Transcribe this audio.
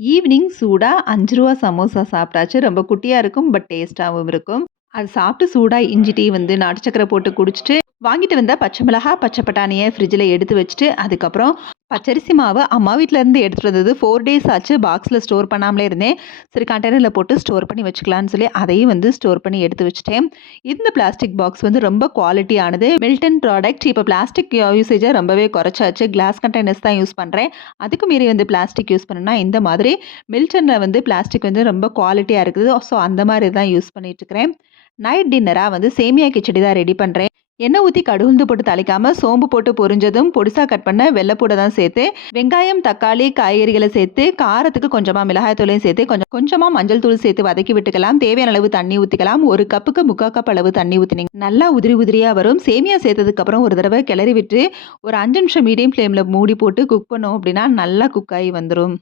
Evening சூடா ரூ. 5 சமோசா சாப்பிட்டாச்சு. ரொம்ப குட்டியா இருக்கும். பட் டேஸ்ட்டாவும் இருக்கும். அது சாப்பிட்டு சூடா இஞ்சி டீ வந்து நாட்டு சர்க்கரை போட்டு குடிச்சிட்டு, வாங்கிட்டு வந்த பச்சை மிளகா, பச்சை பட்டாணிய ஃப்ரிட்ஜில எடுத்து வச்சுட்டு, அதுக்கப்புறம் பச்சரிசி மாவு அம்மா வீட்லேருந்து எடுத்துட்டு வந்தது 4 டேஸ் ஆச்சு. பாக்ஸில ஸ்டோர் பண்ணாமலே இருந்தேன். சரி கண்டெய்னர்ல போட்டு ஸ்டோர் பண்ணி வச்சுக்கலான்னு சொல்லி, அதையும் வந்து ஸ்டோர் பண்ணி எடுத்து வச்சுட்டேன். இந்த பிளாஸ்டிக் பாக்ஸ் வந்து ரொம்ப குவாலிட்டியானது. Milton product. இப்போ பிளாஸ்டிக் யூசேஜ ரொம்பவே குறைச்சாச்சு. கிளாஸ் கண்டெய்னர்ஸ் தான் யூஸ் பண்றேன். அதுக்கு மீறி வந்து பிளாஸ்டிக் யூஸ் பண்ணேன்னா, இந்த மாதிரி மில்டன்ல வந்து பிளாஸ்டிக் வந்து ரொம்ப குவாலிட்டியா இருக்குது. ஸோ அந்த மாரி தான் யூஸ் பண்ணிட்டு இருக்கிறேன். நைட் டின்னரா வந்து சேமியா கிச்சடி தான் ரெடி பண்றேன். எண்ணெய் ஊத்தி கடுகுளுந்து போட்டு தாளிக்காம சோம்பு போட்டு பொரிஞ்சதும் பொடிசா கட் பண்ண வெள்ளைப்பூட தான் சேர்த்து, வெங்காயம், தக்காளி, காய்கறிகளை சேர்த்து, காரத்துக்கு கொஞ்சமா மிளகாய் தூளையும் சேர்த்து, கொஞ்சமா மஞ்சள் தூள் சேர்த்து வதக்கி விட்டுக்கலாம். தேவையான அளவு தண்ணி ஊத்திக்கலாம். 1 கப்புக்கு 3/4 கப் அளவு தண்ணி ஊத்தினீங்க நல்லா உதிரி உதிரியா வரும். சேமியா சேர்த்ததுக்கு அப்புறம் ஒரு தடவை கிளறி விட்டு, ஒரு 5 நிமிஷம் மீடியம் ஃப்ளேம்ல மூடி போட்டு குக் பண்ணோம் அப்படின்னா நல்லா குக் ஆகி வந்துரும்.